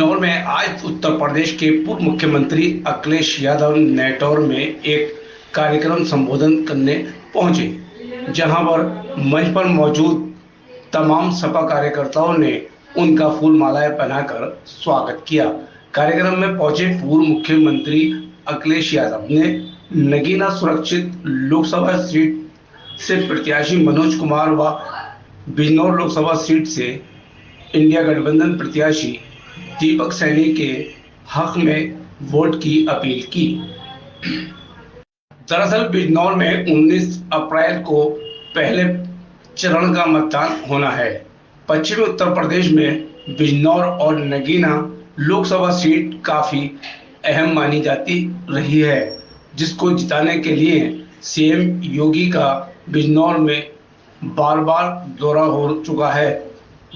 बिजनौर में आज उत्तर प्रदेश के पूर्व मुख्यमंत्री अखिलेश यादव नेटौर में एक कार्यक्रम संबोधन करने पहुंचे, जहां पर मंच पर मौजूद तमाम सपा कार्यकर्ताओं ने उनका फूल मालाएं पहनाकर स्वागत किया। कार्यक्रम में पहुंचे पूर्व मुख्यमंत्री अखिलेश यादव ने नगीना सुरक्षित लोकसभा सीट से प्रत्याशी मनोज कुमार व बिजनौर लोकसभा सीट से इंडिया गठबंधन प्रत्याशी दीपक सैनी के हक में वोट की अपील की। दरअसल बिजनौर में 19 अप्रैल को पहले चरण का मतदान होना है। पश्चिमी उत्तर प्रदेश में बिजनौर और नगीना लोकसभा सीट काफी अहम मानी जाती रही है, जिसको जिताने के लिए सीएम योगी का बिजनौर में बार बार दौरा हो चुका है।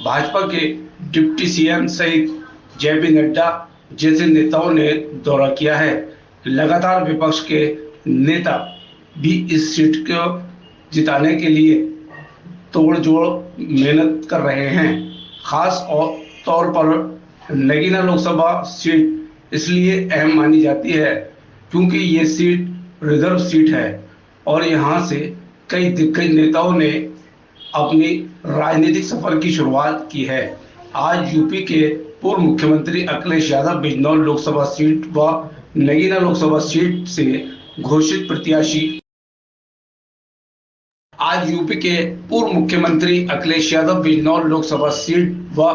भाजपा के डिप्टी सीएम सहित जेपी नड्डा जैसे नेताओं ने दौरा किया है। लगातार विपक्ष के नेता भी इस सीट को जिताने के लिए तोड़-जोड़ मेहनत कर रहे हैं। खास और तौर पर नगीना लोकसभा सीट इसलिए अहम मानी जाती है क्योंकि ये सीट रिजर्व सीट है और यहाँ से कई दिग्गज नेताओं ने अपनी राजनीतिक सफर की शुरुआत की है। आज यूपी के पूर्व मुख्यमंत्री अखिलेश यादव बिजनौर लोकसभा सीट व नगीना लोकसभा सीट से घोषित प्रत्याशी आज यूपी के पूर्व मुख्यमंत्री अखिलेश यादव बिजनौर लोकसभा सीट व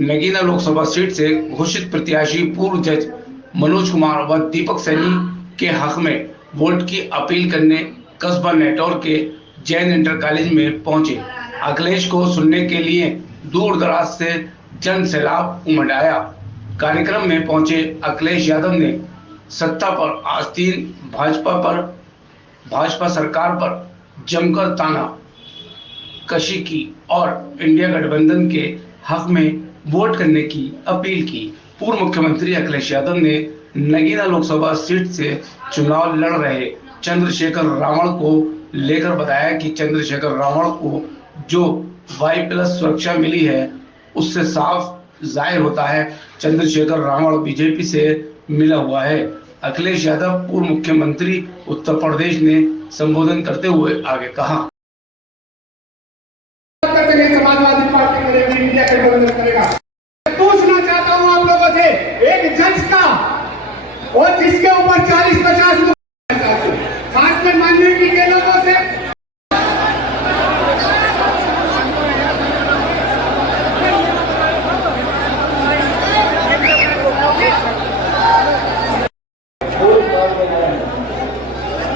नगीना लोकसभा सीट से घोषित प्रत्याशी पूर्व जज मनोज कुमार व दीपक सैनी के हक में वोट की अपील करने कस्बा नेटौर के जैन इंटर कॉलेज में पहुंचे। अखिलेश को सुनने के लिए दूर दराज से जन सैलाब उमड़ आया। कार्यक्रम में पहुंचे अखिलेश यादव ने सत्ता पर आसीन भाजपा सरकार पर जमकर ताना कशी की और इंडिया गठबंधन के हक में वोट करने की अपील की। पूर्व मुख्यमंत्री अखिलेश यादव ने नगीना लोकसभा सीट से चुनाव लड़ रहे चंद्रशेखर रावण को लेकर बताया कि चंद्रशेखर रावण को जो Y+ सुरक्षा मिली है उससे साफ जाहिर होता है चंद्रशेखर रावण बीजेपी से मिला हुआ है। अखिलेश यादव पूर्व मुख्यमंत्री उत्तर प्रदेश ने संबोधन करते हुए आगे कहा, समाजवादी पार्टी करेगी, इंडिया गठबंधन करेगा। पूछना चाहता हूं आप लोगों से, एक जज का और जिसके ऊपर 40-50 खास में मानने के लोगों से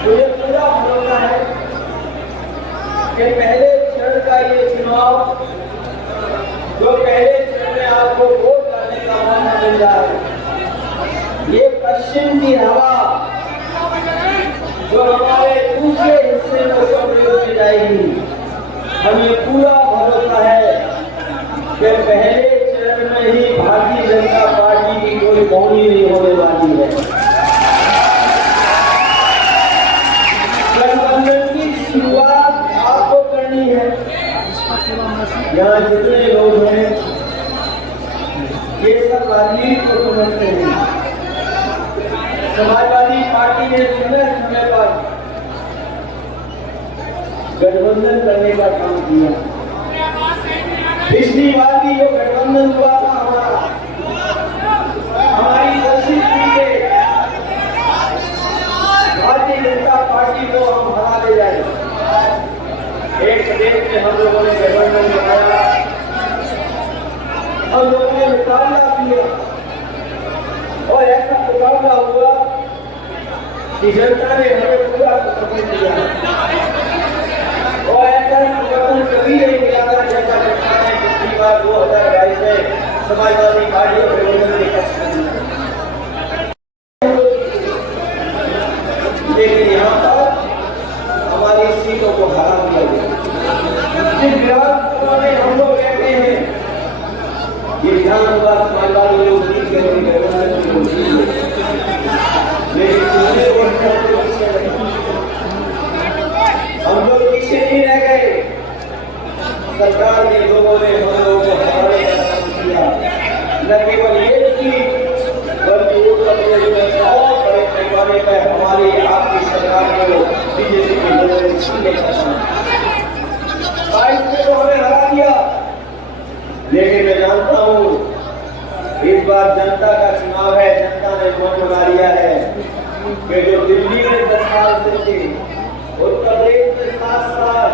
मुझे पूरा भरोसा है कि पहले चरण का ये चुनाव जो पहले चरण में आपको वोट करने का मौका मिल रहा है, ये पश्चिम की हवा जो हमारे दूसरे हिस्से में प्रयोग की जाएगी, हमें पूरा भरोसा है कि पहले चरण में ही भारतीय जनता पार्टी की कोई कौनी नहीं होने वाली है। गठबंधन की शुरुआत आपको करनी है। यहाँ जितने लोग हैं ये सब राजनीति को समझते हैं। समाजवादी पार्टी ने समय समय पर गठबंधन करने का काम किया। पिछली बार भी जो गठबंधन हुआ था हमारी कोशिश की गई भारतीय जनता पार्टी को हम हरा ले जाए। एक प्रदेश में हम लोगों ने गठबंधन बनाया, हम लोगों ने मुकाबला किया और ऐसा मुकाबला हुआ कि जनता ने हमें पूरा समर्थन दिया और ऐसा समर्थन कभी नहीं मिला था जैसा जनता ने पिछली बार 2022 में समाजवादी पार्टी और गठबंधन के पक्ष में। लेकिन यहाँ पर हमारी सीटों को हरा दिया गया। विधानसभा में हम लोग कहते हैं ये विधानसभा समाजवादी लोग जीत गए, हम लोग पीछे नहीं रह गए। सरकार के लोगों ने हम लोगों को हराने का काम किया। न केवल ये की बल्कि उत्तर प्रदेश में बहुत बड़े पैमाने पर हमारी आपकी सरकार को बीजेपी की मदद छीनने का बाईस में तो हमें हरा दिया, लेकिन मैं जानता हूँ इस बार जनता का चुनाव है, जनता ने मन बना लिया है कि जो दिल्ली में 10 साल से थे, उत्तर प्रदेश में 7 साल,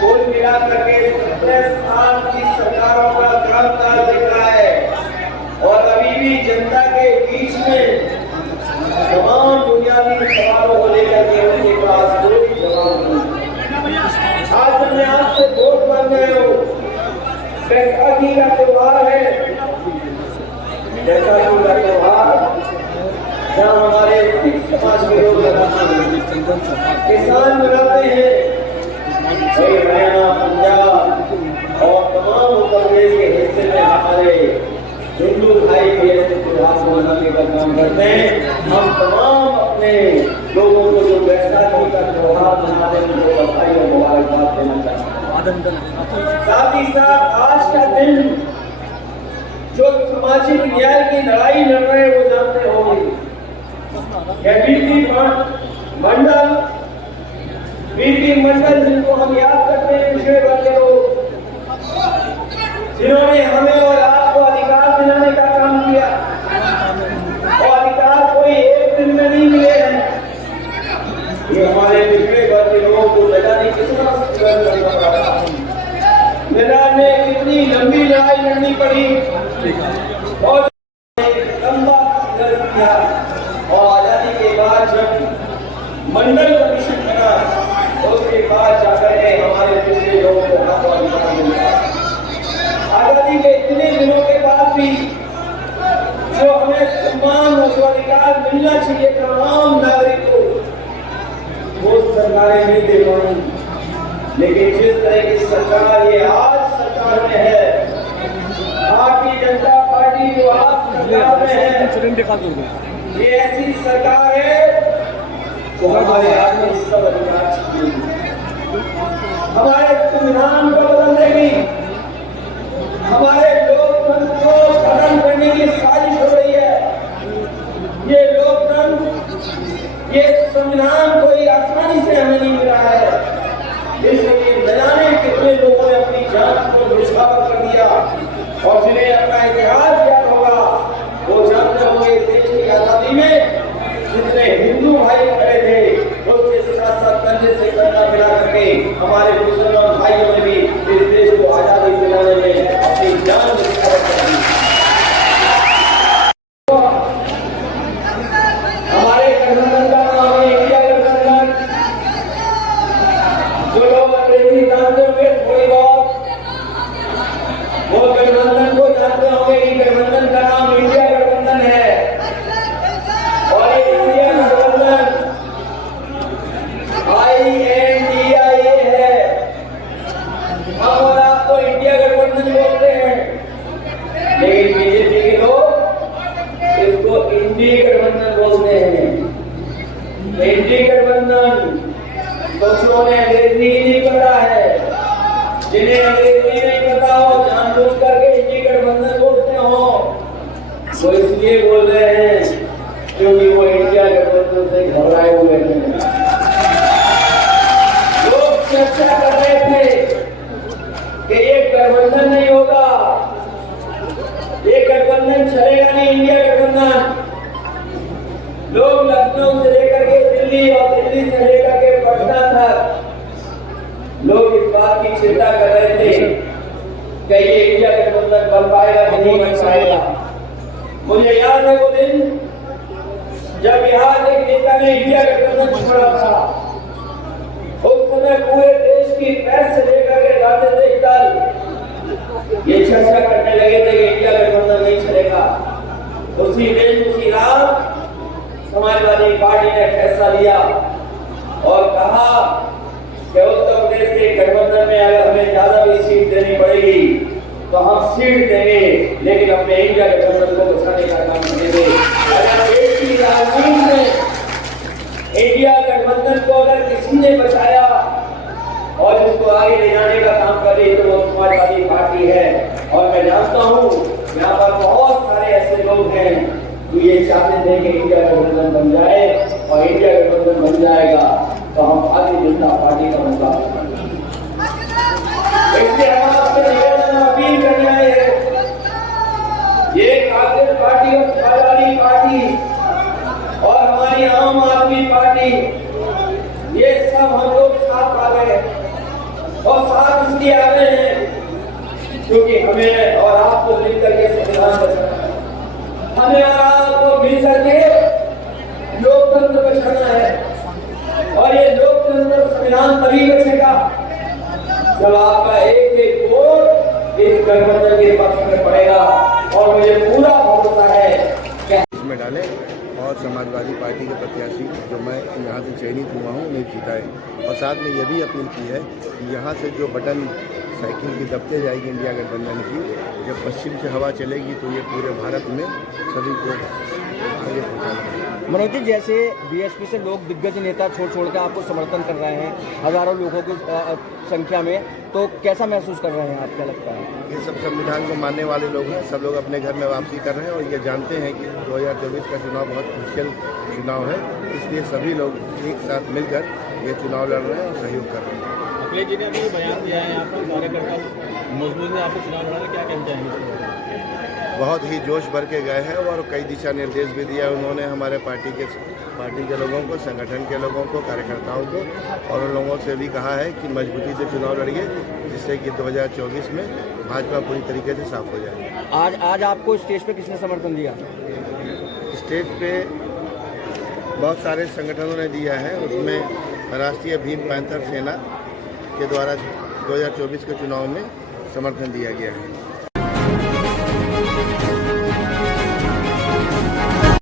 कुल मिलाकर के 17 साल की सरकारों का कामकाज देखा है और अभी भी जनता के बीच में तमाम बुनियादी सवालों को लेकर के उनके पास कोई जवाब नहीं। आज मैं आपसे वोट मांग रहे हो, बैसाखी का त्योहार है, बैसाखी का त्योहार जहाँ हमारे सिख समाज के लोग मनाते हैं, किसान मनाते हैं, वही हरियाणा, पंजाब और तमाम उत्तर प्रदेश के हिस्से में हमारे हिंदू भाई भी ऐसे त्योहार को मनाने का काम करते हैं। हम तमाम अपने लोगों को जो बैसाखी का त्योहार मनाते हैं उनको बधाई और मुबारकबाद देना चाहते हैं। साथ ही साथ आज का दिन जो सामाजिक न्याय की लड़ाई लड़ रहे हैं वो जानते होंगे, बीपी मंडल जिनको हम याद करते हैं, पिछड़े वर्ग के लोग जिन्होंने हमें और आपको अधिकार दिलाने का काम किया और अधिकार कोई एक दिन में नहीं मिले हैं। ये हमारे पिछड़े वर्ग के लोगों को लड़ाने कितना संघर्ष करना पड़ा, लड़ाने कितनी लंबी लड़ाई लड़नी पड़ी और लंबा संघर्ष किया और आजादी के बाद जब मंडल कमीशन बना उसके बाद जाकर के हमारे पिछले लोगों को हक और अधिकार मिला। आजादी के इतने दिनों के बाद भी जो हमें सम्मान और अधिकार मिलना चाहिए तमाम नागरिक को, वो सरकारें नहीं दे पाई। लेकिन जिस तरह की सरकार ये आज सरकार में है, भारतीय जनता पार्टी जो आज सरकार में है, ये ऐसी सरकार है जो हमारे हाथ में सब अधिकार छीनेगी, हमारे संविधान को बदल देगी, हमारे लोकतंत्र को खत्म करने की साजिश हो रही है। ये लोकतंत्र, ये संविधान कोई आसानी से हमें नहीं मिला है, इसलिए न जाने कितने लोगों ने अपनी जान को निछावर कर दिया और जिन्हें अपना इतिहास याद होगा वो जानते होंगे देश की आजादी में जितने हिंदू भाई खड़े थे उसके साथ साथ कंधे से कंधा मिला करके हमारे मुसलमान भाइयों ने भी इस देश को आजादी दिलाने में अपनी जान निछावर कर दी। हमारे गठबंधन का नाम है इंडिया गठबंधन। जो लोग अंग्रेजी जानते होंगे थोड़ी बहुत, वो गठबंधन को जानते होंगे कि गठबंधन का नाम इंडिया गठबंधन है और ये इंडिया गठबंधन INDIA है। हम और आप तो इंडिया गठबंधन बोलते हैं, लेकिन बीजेपी के लोग इसको इंडी गठबंधन बोलते हैं। इंडी गठबंधन सोचो ने अंग्रेजी नहीं पता है, जिन्हें अंग्रेजी नहीं पता हो जानबूझ करके इंडी गठबंधन बोलते हो, वो इसलिए बोल रहे हैं क्योंकि वो इंडिया गठबंधन से घबराए हुए हैं। लोग चर्चा कर रहे थे कि ये गठबंधन नहीं होगा, ये गठबंधन चलेगा नहीं, इंडिया गठबंधन। लोग लखनऊ से लेकर के दिल्ली और दिल्ली से लेकर के पटना तक लोग इस बात की चिंता कर रहे थे कि ये इंडिया गठबंधन बन पाएगा कि नहीं बन पाएगा। मुझे याद है वो दिन जब बिहार एक नेता ने इंडिया गठबंधन छोड़ा था, उस समय पूरे देश की प्रेस से लेकर के राजनीतिक दल ये चर्चा करने लगे थे कि इंडिया गठबंधन नहीं चलेगा। उसी दिन उसी रात समाजवादी पार्टी ने फैसला लिया और कहा कि उत्तर प्रदेश के गठबंधन में अगर हमें ज्यादा भी सीट देनी पड़ेगी तो हम सीट देंगे, लेकिन अपने इंडिया गठबंधन को बचाने का काम करेंगे। अगर देश की राजनीति में इंडिया गठबंधन को अगर किसी ने बचाया और इसको आगे ले जाने का काम कर रही तो वो समाजवादी पार्टी है। और मैं जानता हूँ यहाँ पर बहुत सारे ऐसे लोग समाजवादी, ये सब हम लोग साथ आ गए और साथ इसलिए आ गए हैं क्योंकि हमें और आपको मिलकर के संविधान बचाना है। हमें और आपको मिलकर के लोकतंत्र बचाना है और ये लोकतंत्र संविधान तभी बचेगा जब आपका एक एक वोट इस गठबंधन के पक्ष में पड़ेगा और मुझे पूरा भरोसा है कि इसमें डालें और समाजवादी पार्टी के प्रत्याशी जो मैं यहाँ से चयनित हुआ हूँ उन्हें जिताएं। और साथ में यह भी अपील की है कि यहाँ से जो बटन साइकिल की दबते जाएगी इंडिया गठबंधन की, जब पश्चिम से हवा चलेगी तो ये पूरे भारत में सभी को आगे पहुँचाना है। मनोज जी, जैसे बीएसपी से लोग दिग्गज नेता छोड़ के आपको समर्थन कर रहे हैं हजारों लोगों की संख्या में, तो कैसा महसूस कर रहे हैं आप, क्या लगता है? ये सब संविधान को मानने वाले लोग हैं, सब लोग अपने घर में वापसी कर रहे हैं और ये जानते हैं कि 2024 का चुनाव बहुत मुश्किल चुनाव है, इसलिए सभी लोग एक साथ मिलकर ये चुनाव लड़ रहे हैं और सहयोग कर रहे हैं। अखिलेश जी ने अभी बयान दिया है, यहाँ पर कार्यकर्ता मजबूत में आपको चुनाव लड़ने, क्या कहना चाहेंगे? बहुत ही जोश भर के गए हैं और कई दिशा निर्देश भी दिया उन्होंने हमारे पार्टी के लोगों को, संगठन के लोगों को, कार्यकर्ताओं को, और उन लोगों से भी कहा है कि मजबूती से चुनाव लड़िए जिससे कि 2024 में भाजपा पूरी तरीके से साफ हो जाए। आज आपको स्टेज पे किसने समर्थन दिया? स्टेज पे बहुत सारे संगठनों ने दिया है, उसमें राष्ट्रीय भीम पैंथर सेना के द्वारा 2024 के चुनाव में समर्थन दिया गया है।